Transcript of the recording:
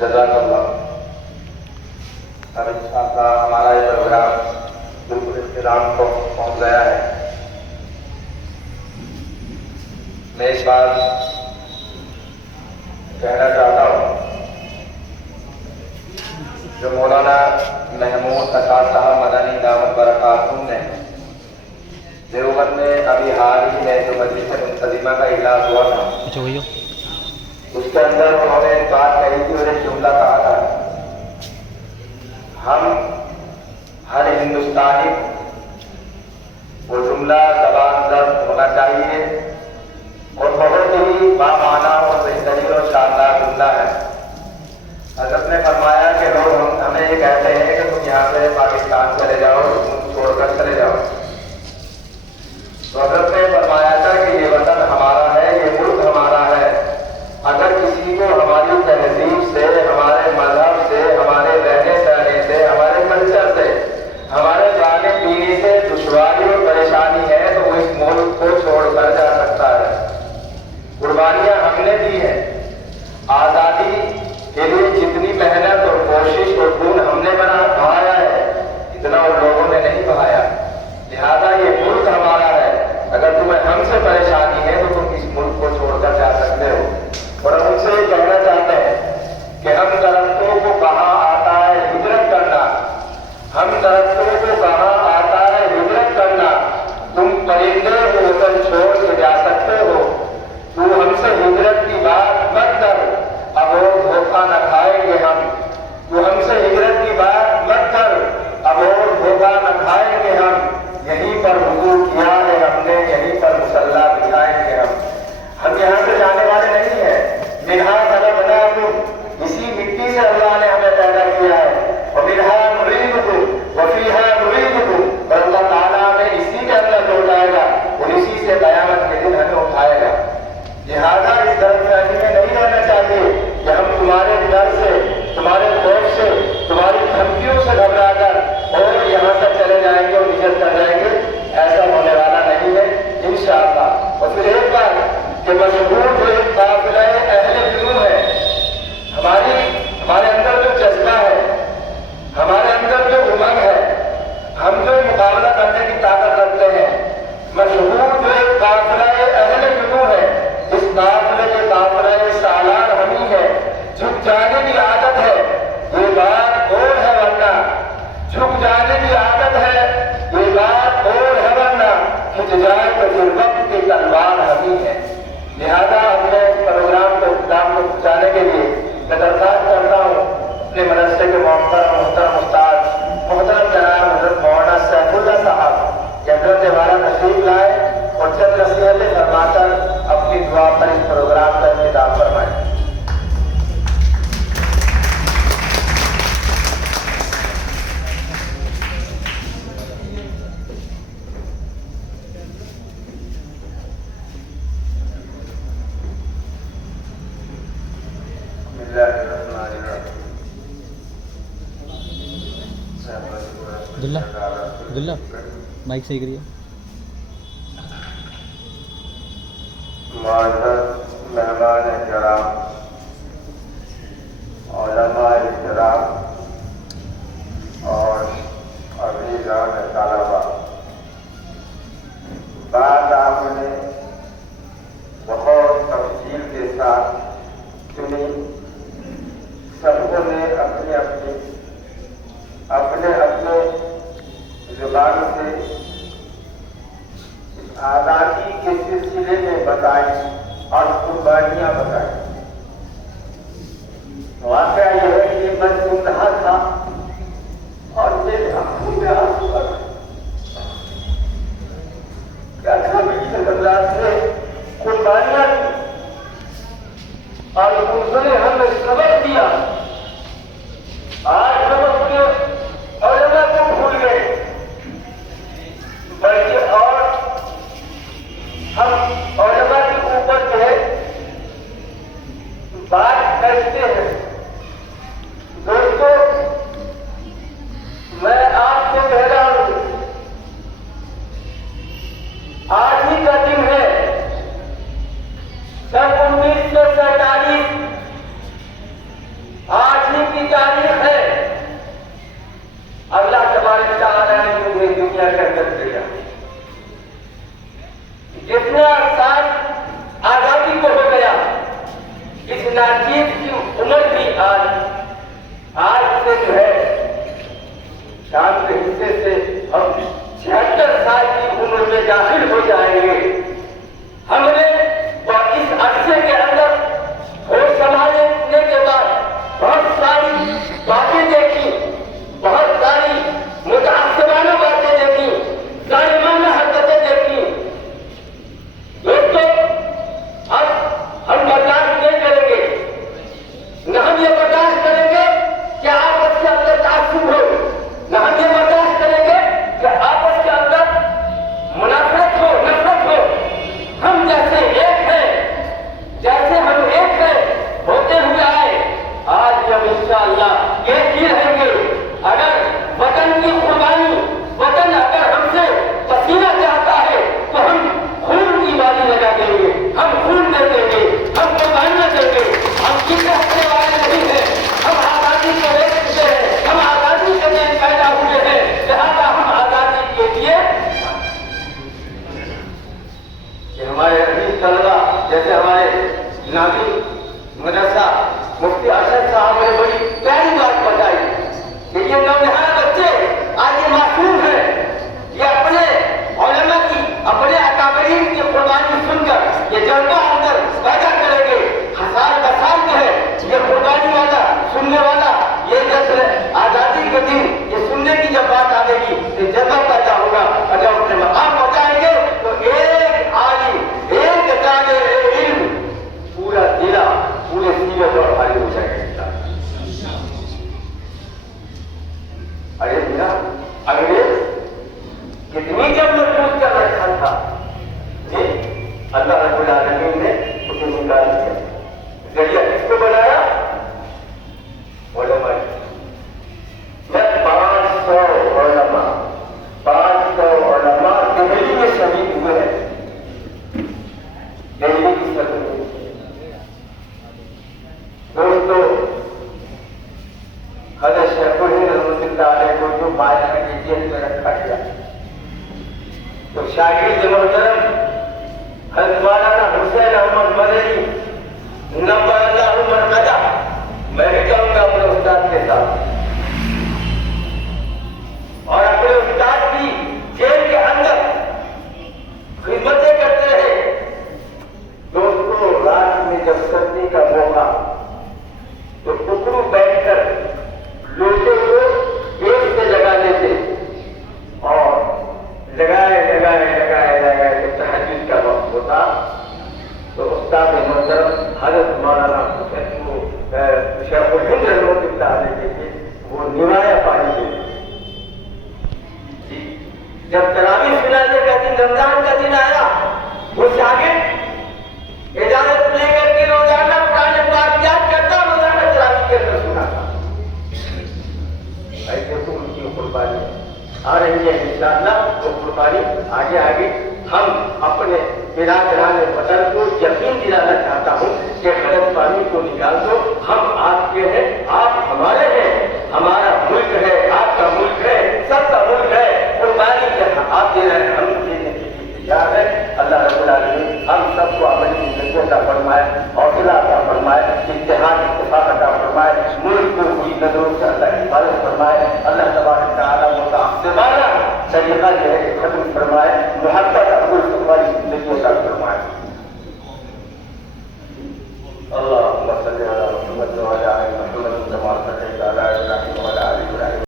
جزاک اللہ۔ اب انشاءاللہ ہمارا یہ پروگرام بالکل اختتام کو پہنچ گیا ہے۔ میں اس بار کہنا چاہتا ہوں جو مولانا محمود اسعد صاحب مدنی دعوت برکاتہ نے دیوبند میں ابھی حال ہی میں جو مجلس منتظمہ کا اجلاس ہوا تھا اس کے اندر انہوں نے ایک بات کہی تھی اور ایک جملہ کہا تھا، ہم ہر ہندوستانی وہ جملہ زبان ضبط ہونا چاہیے اور بہت ہی بامعنی اور بہترین اور شاندار جملہ ہے۔ حضرت نے فرمایا کہ لوگ ہمیں یہ کہتے ہیں کہ تم یہاں سے پاکستان چلے جاؤ، تم چھوڑ کر چلے جاؤ، تو حضرت نے فرمایا تھا کہ یہ وطن ہمارا ہے، یہ ملک ہمارا ہے۔ اگر کسی کو ہماری تہذیب سے، ہمارے مذہب سے، ہمارے رہنے سہنے سے، ہمارے کلچر سے، ہمارے کھانے پینے سے دشواری اور پریشانی ہے تو وہ اس ملک کو چھوڑ کر جا سکتا ہے۔ قربانیاں ہم نے دی ہیں، آزادی کے لیے جتنی محنت اور کوشش اور خون ہم نے بہایا ہے اتنا ان لوگوں نے نہیں بہایا، لہذا یہ ملک ہمارا ہے۔ اگر تمہیں ہم سے پریشانی ہے تو تم اس ملک کو چھوڑ کر جا سکتے ہو۔ اور ہم ان سے یہ کہنا چاہتے ہیں کہ ہم درختوں کو کہاں آتا ہے ہجرت کرنا، ہم درختوں کو کہاں آتا ہے ہجرت کرنا، تم پرندے کو وطن چھوڑ کے جا سکتے ہو، تو ہم سے ہجرت کی بات مت کر، اب وہ دھوکہ نہ کھائیں گے ہم، تو ہم سے ہجرت کی بات مت کر، اب اور دھوکہ نہ کھائیں گے ہم، یہیں پر وضو کیا ہے ہم نے، یہیں پر مصلی بچھائیں گے ہم یہاں سے جانے والے نہیں ہیں۔ منہا خلقناکم، اسی مٹی سے اللہ نے ہمیں پیدا کیا ہے، ومنہا نعیدکم وفیہا نعیدکم، اور اللہ تعالیٰ ہمیں اسی کے اندر لوٹائے گا اور اسی سے قیامت کے دن ہمیں اٹھائے گا۔ لہٰذا اس درمیانی میں نہیں رہنا چاہیے کہ ہم تمہارے ڈر سے، تمہارے خوف سے، تمہاری دھمکیوں سے گھبرا کر اور یہاں سے چلے جائیں گے اور ہجرت کر جائیں گے، ایسا ہونے والا نہیں ہے انشاءاللہ۔ اور پھر ایک بات کہ مشہور جو ایک قافلہ اہل جنوب ہے، ہمارے اندر جو جذبہ ہے، ہمارے اندر جو امنگ ہے، ہم جو مقابلہ کرنے کی طاقت رکھتے ہیں، مشہور جو ایک قافلہ اہل جنوب ہے، اس قافلے کے قافلہ سالار ہم ہی ہے۔ جھک جانے کی عادت ہے یہ بات اور ہے ورنہ، جھک جانے کی عادت ہے یہ بات اور ہے ورنہ، کھنچ جائے تو پھر وقت کی تلوار ہم ہی ہے۔ لہذا اپنے پروگرام کو اختتام کو پہنچانے کے لیے میں درخواست کرتا ہوں اپنے مدرسے کے محترم استاد محترم جناب حضرت مولانا سیف اللہ صاحب کہ حضرت والا تشریف لائے اور چند نصیحتیں فرما کر اپنی دعا پر اس پروگرام کا اختتام فرمائیں۔ عبداللہ مائک صحیح کریے۔ معزز مہمان کرام، علماء کرام اور عزیزان طلبا، بات آپ نے بہت تفصیل کے ساتھ سنی۔ سب نے اپنے زبان سے اس آزادی کے سلسلے میں بتائی اور قربانیاں بتائی۔ چاند کے حصے سے ہم 76 سال کی عمر میں داخل ہو جائیں گے. ہم نے اس عرصے کے اندر ہوش سنبھالنے کے بعد بہت ساری باتیں دیکھی, بہت ساری متعصبانہ باتیں دیکھی, ظالمانہ حرکتیں دیکھی. دوستو, اب ہم برداشت نہیں کریں گے, نہ ہم یہ برداشت کریں گے کہ آپس کے اندر تعصب ہو, نہ ہم یہ برداشت کریں گے کہ آپس کے اندر منافرت ہو, نفرت ہو. ہم جیسے ایک ہیں, جیسے ہم ایک ہیں ہوتے ہوئے آئے, آج ہم انشاءاللہ ایک ہی رہیں گے. اگر وطن کی قربانی, وطن اگر ہم سے پسینہ چاہتا ہے تو ہم خون کی بالی لگا دیں گے, ہم خون دے دیں گے, ہم قربانیاں دیں گے. ہم کس رہنے والے نہیں ہیں, ہم آزادی کو لے چکے ہیں, ہم آزادی کے لیے پیدا ہوئے ہیں, لہٰذا ہم آزادی کے لیے. ہمارے عزیز طلبا جیسے ہمارے ناظرین مدرسہ مفتی ارشد صاحب نے بڑی پیاری بات بتائی کہ یہ نونہار بچے آج یہ معصوم ہیں, یہ اپنے علماء کی, اپنے اکابرین کی قربانی سن کر یہ جذبہ اندر پیدا کریں گے. ہزار بسال جو ہے یہ قربانی والا, سننے والا, یہ جب آزادی کے دن یہ سننے کی جب بات آئے گی یہ جذبہ پیدا ہوگا, اور جب اپنے مقام پہنچائیں گے تو ایک عالم, ایک طالب علم پورا ضلع پورے سیرت اور حالی ہو جائے گا. ارے میرا انگریز کتنی جب محفوظ کر رکھا تھا, اللہ رب العالمین نے اسے نکال دیا. ذریعہ کس کو بنایا؟ علماء. میں 500 علماء, 500 علماء دہلی میں شہید ہوئے ہیں. دہلی کی سرحد دوستو, حضرت شیخ الہند رحمۃ اللہ علیہ کو جو باعث کی جیل میں رکھا گیا تو شاگرد محترم حضرت مولانا حسین احمد مدنی نور اللہ مرقدہ, میں بھی کہوں گا اپنے استاد کے ساتھ, اور اپنے استاد کی جیل کے اندر خدمتیں کرتے رہے. دوستوں, رات میں جب سردی کا موقع تو ٹکڑوں بیٹھ کر لوٹے کو پیٹ سے لگا لیتے اور لگائے تو تہجد کا وقت ہوتا تو استاد محترم حضرت مولانا شیخ الہند رحمۃ اللہ علیہ کے وہ نوایا پانی دیتے. جب تراویح سنانے کا دن, رمضان کا دن آیا, وہ شاگرد اجازت لے کر کے روزانہ قرآن پاک یاد کرتا, روزانہ تراویح کے اندر سناتا. ایسے تو ان کی قربانی آ رہی ہے انشاءاللہ. وہ قربانی آگے آگے ہم اپنے برادران وطن کو یقین دلانا چاہتا ہوں کہ غلط فہمی کو نکال دو. ہم آپ کے ہیں, آپ ہمارے ہیں, ہمارا ملک ہے, آپ کا ملک ہے, سب کا ملک ہے. قربانی کے آپ دے رہے ہیں, ہم دینے کے لیے تیار ہیں. اللہ رب العالمین ہم سب کو عملی زندگی عطا فرمائے, حوصلہ عطا فرمائے, اتحاد اتفاق عطا فرمائے, ملک کو ہوئی نظروں سے اللہ حفاظت فرمائے. اللہ تبارک تعالیٰ متعصبانہ طریقہ جو ہے ختم فرمائے, محبت ابول والی زندگی عطا فرمائے. اللهم صل على محمد وعلى آل محمد كما صليت على إبراهيم